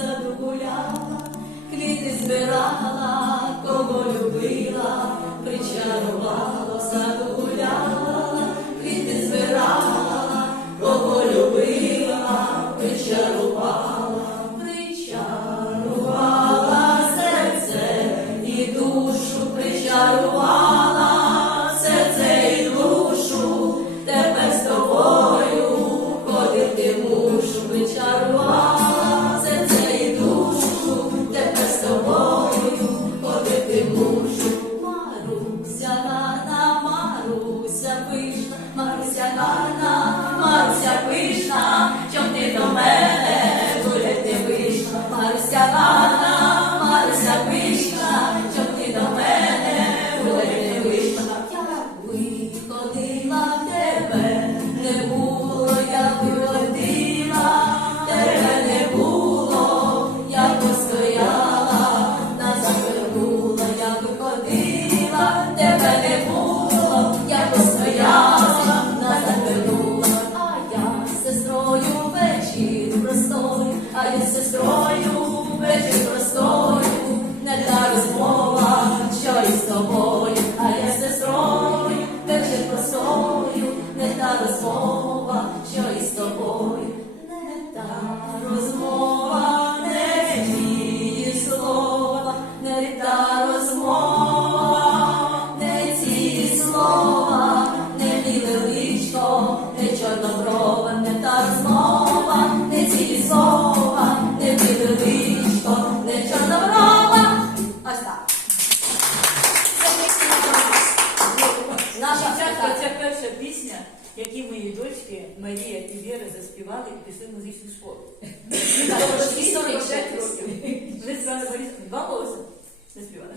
саду гуляла, квіти збирала. Nirvana. собою, а він з сестрою. Мария і Віра заспівали і пішли в музичну школу. Ми з вами два голоси заспівали.